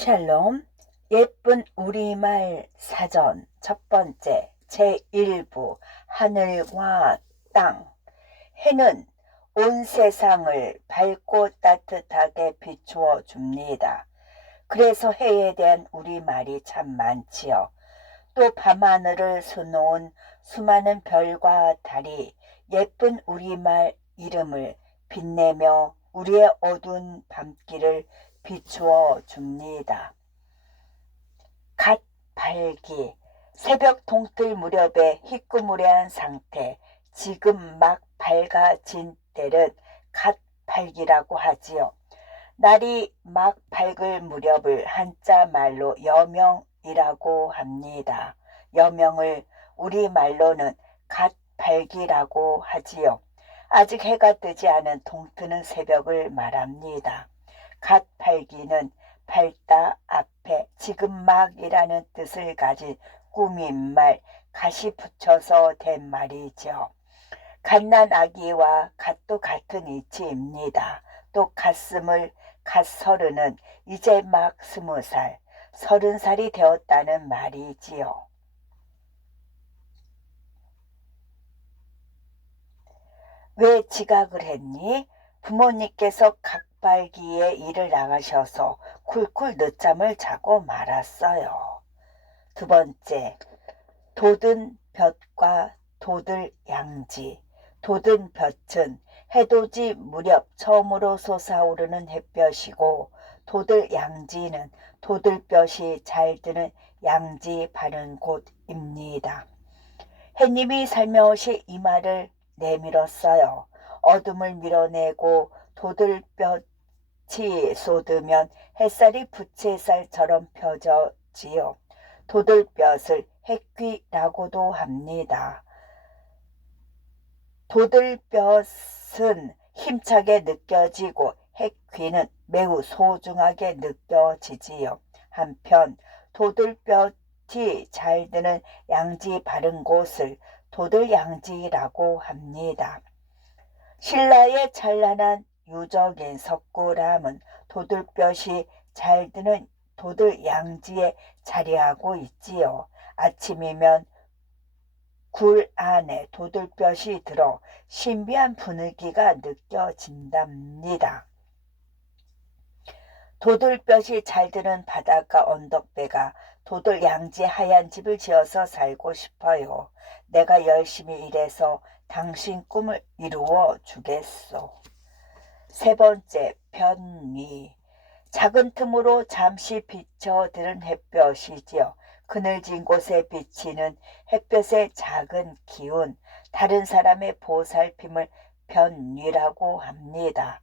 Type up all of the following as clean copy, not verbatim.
샬롬, 예쁜 우리말 사전 첫 번째 제1부 하늘과 땅. 해는 온 세상을 밝고 따뜻하게 비추어 줍니다. 그래서 해에 대한 우리말이 참 많지요. 또 밤하늘을 수놓은 수많은 별과 달이 예쁜 우리말 이름을 빛내며 우리의 어두운 밤길을 비추어 줍니다. 갓 발기, 새벽 동틀 무렵의 희끄무레한 상태, 지금 막 밝아진 때를 갓 발기라고 하지요. 날이 막 밝을 무렵을 한자 말로 여명이라고 합니다. 여명을 우리말로는 갓 발기라고 하지요. 아직 해가 뜨지 않은 동트는 새벽을 말합니다. 갓 발기는 밝다 앞에 지금 막이라는 뜻을 가진 꾸민말 갓이 붙여서 된 말이죠. 갓난 아기와 갓도 같은 이치입니다. 또 갓서른은 이제 막 20살, 30살이 되었다는 말이지요. 왜 지각을 했니? 부모님께서 각발기에 일을 나가셔서 쿨쿨 늦잠을 자고 말았어요. 두 번째, 돋은 볕과 돋을 양지. 돋은 볕은 해돋이 무렵 처음으로 솟아오르는 햇볕이고, 돋을 양지는 돋을볕이 잘 드는 양지 바른 곳입니다. 햇님이 살며시 이마를 내밀었어요. 어둠을 밀어내고 돋을볕이 쏟으면 햇살이 부채살처럼 펴져지요. 돋을볕을 햇귀라고도 합니다. 돋을볕은 힘차게 느껴지고 햇귀는 매우 소중하게 느껴지지요. 한편 돋을볕이 잘 드는 양지 바른 곳을 돋을양지라고 합니다. 신라의 찬란한 유적인 석굴암은 돋을볕이 잘 드는 돋을양지에 자리하고 있지요. 아침이면 굴 안에 돋을볕이 들어 신비한 분위기가 느껴진답니다. 돋을볕이 잘 드는 바닷가 언덕배가 돋을양지 하얀 집을 지어서 살고 싶어요. 내가 열심히 일해서 당신 꿈을 이루어 주겠소. 세 번째, 변위. 작은 틈으로 잠시 비쳐드는 햇볕이지요. 그늘진 곳에 비치는 햇볕의 작은 기운, 다른 사람의 보살핌을 변위라고 합니다.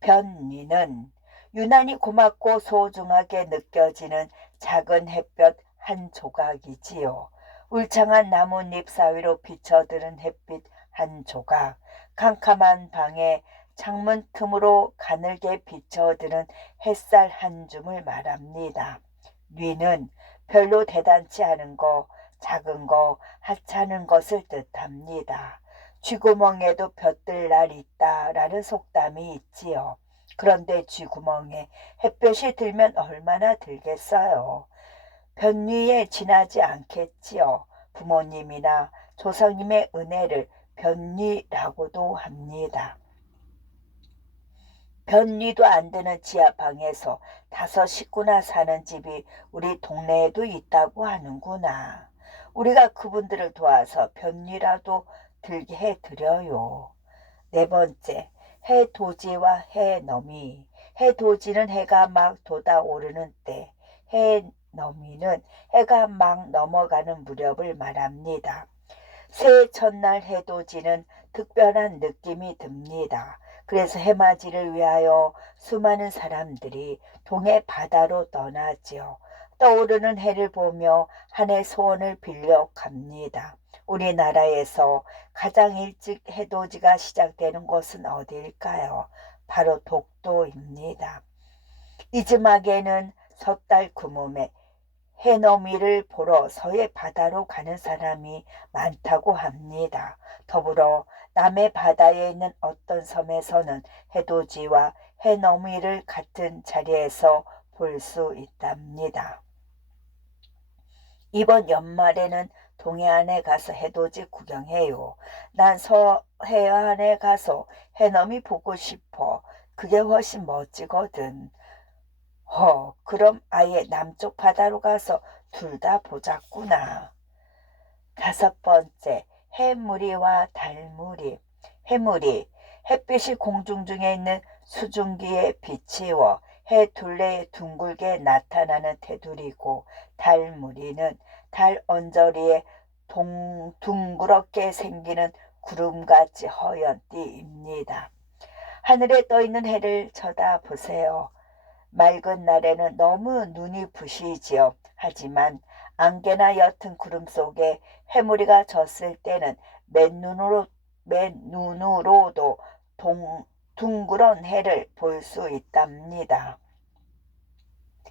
변위는 유난히 고맙고 소중하게 느껴지는 작은 햇볕 한 조각이지요. 울창한 나뭇잎 사이로 비쳐드는 햇빛 한 조각, 캄캄한 방에 창문 틈으로 가늘게 비쳐드는 햇살 한 줌을 말합니다. 뉘는 별로 대단치 않은 거, 작은 거, 하찮은 것을 뜻합니다. 쥐구멍에도 볕들 날 있다라는 속담이 있지요. 그런데 쥐구멍에 햇볕이 들면 얼마나 들겠어요. 변위에 지나지 않겠지요. 부모님이나 조상님의 은혜를 변위라고도 합니다. 변위도 안 되는 지하방에서 5 식구나 사는 집이 우리 동네에도 있다고 하는구나. 우리가 그분들을 도와서 변위라도 들게 해드려요. 네 번째, 해돋이와 해넘이. 해돋이는 해가 막 돋아오르는 때, 해넘이는 해가 막 넘어가는 무렵을 말합니다. 새해 첫날 해돋이는 특별한 느낌이 듭니다. 그래서 해맞이를 위하여 수많은 사람들이 동해 바다로 떠나지요. 떠오르는 해를 보며 한 해 소원을 빌려 갑니다. 우리나라에서 가장 일찍 해돋이가 시작되는 곳은 어디일까요? 바로 독도입니다. 이즈막에는 섣달 구름에 해넘이를 보러 서해 바다로 가는 사람이 많다고 합니다. 더불어 남해 바다에 있는 어떤 섬에서는 해돋이와 해넘이를 같은 자리에서 볼 수 있답니다. 이번 연말에는 동해안에 가서 해돋이 구경해요. 난 서해안에 가서 해넘이 보고 싶어. 그게 훨씬 멋지거든. 그럼 아예 남쪽 바다로 가서 둘 다 보자꾸나. 5번째, 해무리와 달무리. 해무리, 햇빛이 공중 중에 있는 수증기에 비치워 해 둘레에 둥글게 나타나는 테두리고, 달무리는 달 언저리에 둥그렇게 생기는 구름같이 허연 띠입니다. 하늘에 떠있는 해를 쳐다보세요. 맑은 날에는 너무 눈이 부시지요. 하지만 안개나 옅은 구름 속에 해무리가 졌을 때는 맨눈으로도 둥그런 해를 볼 수 있답니다.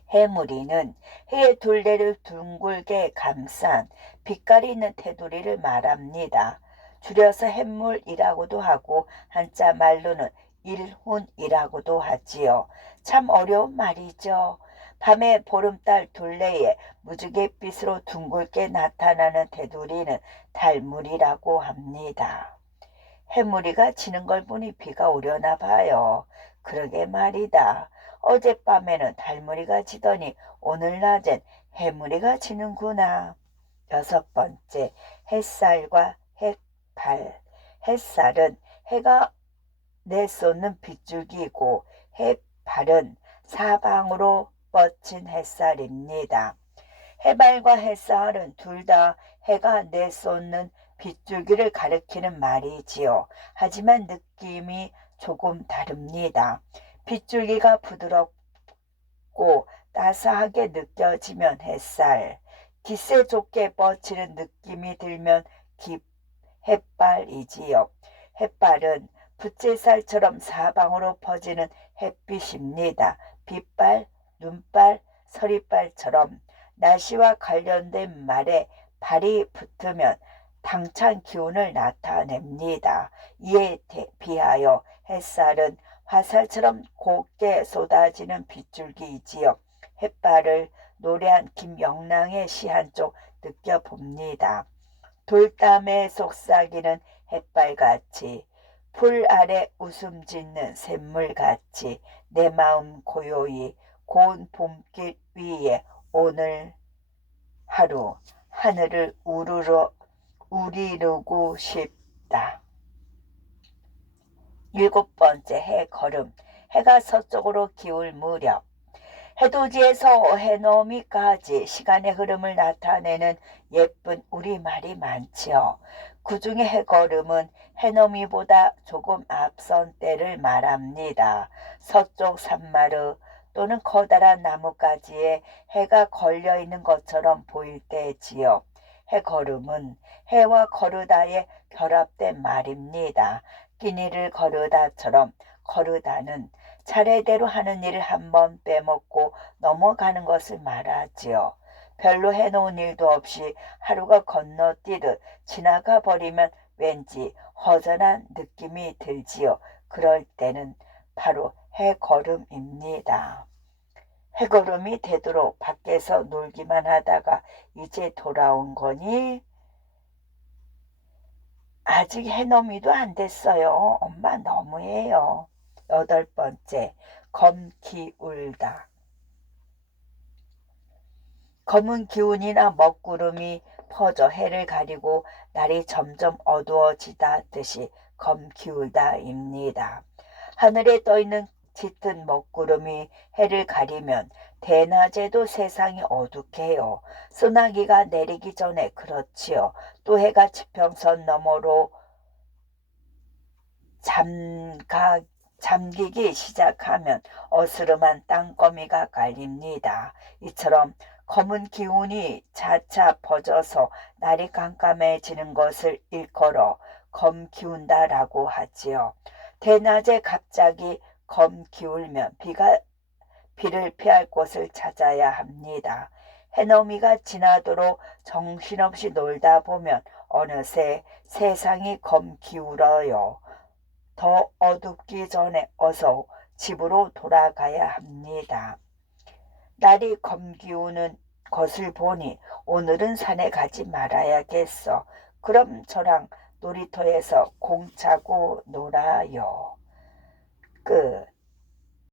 해무리는 해의 둘레를 둥글게 감싼 빛깔이 있는 테두리를 말합니다. 줄여서 해물이라고도 하고 한자 말로는 일훈이라고도 하지요. 참 어려운 말이죠. 밤에 보름달 둘레에 무지갯빛으로 둥글게 나타나는 테두리는 달무리라고 합니다. 해무리가 지는 걸 보니 비가 오려나 봐요. 그러게 말이다. 어젯밤에는 달무리가 지더니 오늘 낮엔 해무리가 지는구나. 6번째, 햇살과 햇발. 햇살은 해가 내쏟는 빗줄기이고 해발은 사방으로 뻗친 햇살입니다. 해발과 햇살은 둘 다 해가 내쏟는 빗줄기를 가리키는 말이지요. 하지만 느낌이 조금 다릅니다. 빗줄기가 부드럽고 따스하게 느껴지면 햇살, 깃새 좁게 뻗치는 느낌이 들면 햇발이지요. 햇발은 붓질살처럼 사방으로 퍼지는 햇빛입니다. 빛발, 눈발, 서리발처럼 날씨와 관련된 말에 발이 붙으면 당찬 기운을 나타냅니다. 이에 비하여 햇살은 화살처럼 곱게 쏟아지는 빗줄기이지요. 햇발을 노래한 김영랑의 시 한 쪽 느껴봅니다. 돌담에 속삭이는 햇발같이, 풀 아래 웃음 짓는 샘물같이 내 마음 고요히 고운 봄길 위에 오늘 하루 하늘을 우리르고 싶다. 7번째, 해걸음. 해가 서쪽으로 기울 무렵, 해돋이에서 해넘이까지 시간의 흐름을 나타내는 예쁜 우리말이 많지요. 그 중에 해걸음은 해넘이보다 조금 앞선 때를 말합니다. 서쪽 산마르 또는 커다란 나뭇가지에 해가 걸려있는 것처럼 보일 때지요. 해걸음은 해와 거르다의 결합된 말입니다. 끼니를 거르다처럼 거르다는 차례대로 하는 일을 한번 빼먹고 넘어가는 것을 말하지요. 별로 해놓은 일도 없이 하루가 건너뛰듯 지나가 버리면 왠지 허전한 느낌이 들지요. 그럴 때는 바로 해걸음입니다. 해걸음이 되도록 밖에서 놀기만 하다가 이제 돌아온 거니? 아직 해넘이도 안 됐어요. 엄마 너무해요. 8번째, 검기울다. 검은 기운이나 먹구름이 퍼져 해를 가리고 날이 점점 어두워지다 듯이 검기울다입니다. 하늘에 떠있는 짙은 먹구름이 해를 가리면 대낮에도 세상이 어둡게요. 소나기가 내리기 전에 그렇지요. 또 해가 지평선 너머로 잠기기 시작하면 어스름한 땅거미가 깔립니다. 이처럼 검은 기운이 차차 퍼져서 날이 깜깜해지는 것을 일컬어 검기운다라고 하지요. 대낮에 갑자기 검기울면 비를 피할 곳을 찾아야 합니다. 해넘이가 지나도록 정신없이 놀다 보면 어느새 세상이 검기울어요. 더 어둡기 전에 어서 집으로 돌아가야 합니다. 날이 검기우는 것을 보니 오늘은 산에 가지 말아야겠어. 그럼 저랑 놀이터에서 공 차고 놀아요. 끝.